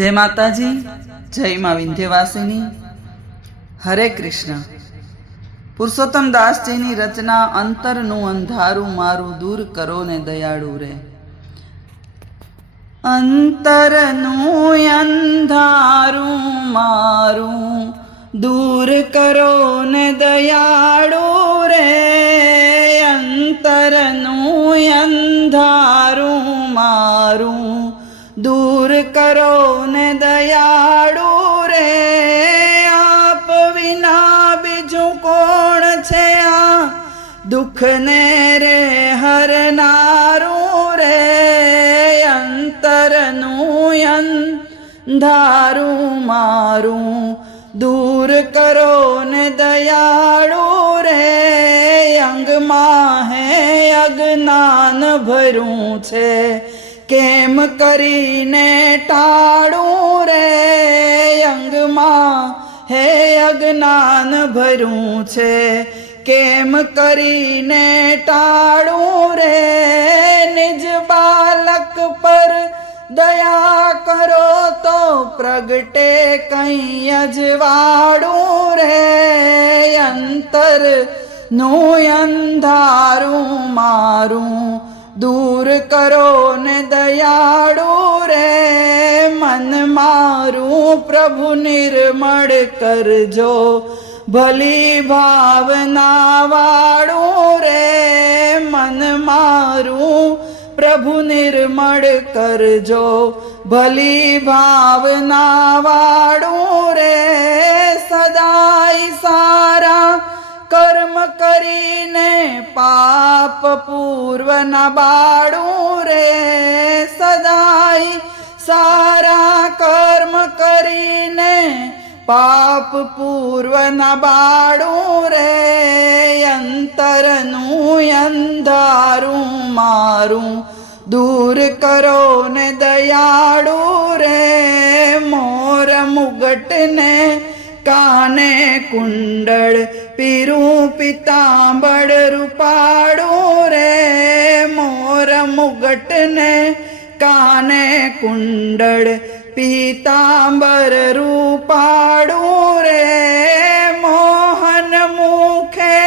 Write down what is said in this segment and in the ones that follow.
जय माताजी, जय माँ विंध्यवासिनी। हरे कृष्ण। पुरुषोत्तम दास जीनी रचना अंतरनु अंधारू मारू दूर करो ने दयाळु रे। अंतरनु अंधारू मारू दूर करो ने दयाळु रे। अंतरनु अंधारू मारू दूर करो ने दयाळु रे। आप विना बीजू कोण छे आ दुख ने रे हरनारू रे। अंतरनु अंधारू मारू दूर करो ने दयाळु रे। अंग माहे अज्ञान भरू छे केम करीने टाळू रे। अंग माहे अज्ञान भरू छे केम करीने टाळू रे। निज बालक पर दया करो तो प्रगटे कई अजवाड़ू रे। अंतर नु अंधारू मारू दूर करो ने दयाळु रे। मन मारू प्रभु निर्मल करजो भली भावना वाळू रे। मन मारू प्रभु निर्मल करजो भली भावना वाळू रे। सदाई सारा कर्म करीने पाप पूर्व न बाळू रे। सदाई सारा कर्म करीने पाप पूर्व न बाळू रे। अंतरनु अंधारू मारू दूर करो ने दयाळु रे। मोर मुगट ने काने कुंडल पीरू पीतांबर रूपाळू रे। मोर मुगट ने काने कुंडल पीतांबर रूपाळू रे। मोहन मुखे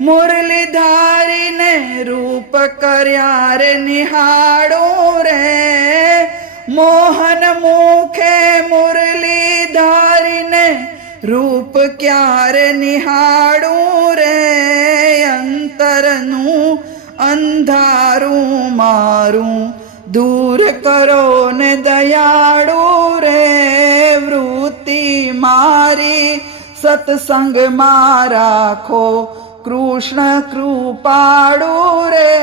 मुरलीधारी ने रूप कर्या रे निहाळू रे। मोहन मुखे मुरलीधारी ने रूप क्यारे निहाळू रे। अंतरनु अंधारू मारू दूर करो ने दयाळु रे। वृत्ति मारी सत्संग मा राखो कृष्ण कृपाळु रे।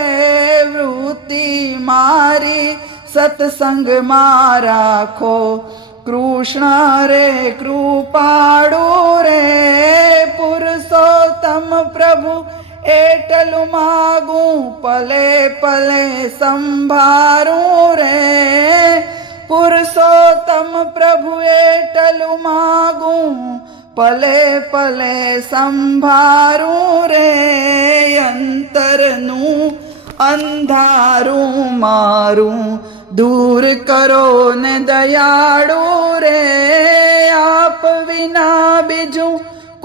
वृत्ति मारी सत्संग मा राखो कृष्ण रे कृपाळु रे। पुरुषोत्तम प्रभु एटलु मागू पले पले संभारू रे। पुरुषोत्तम प्रभु एटलु मागू पले पले संभारू रे। अंतरनु अंधारू मारू दूर करो ने दयाळु रे। आप विना बीजू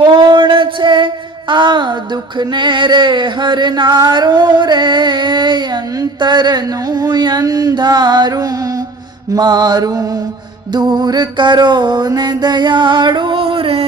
कोण छे आ दुख ने रे हरनारू रे। अंतरनु अंधारू मारू दूर करो ने दयाळु रे।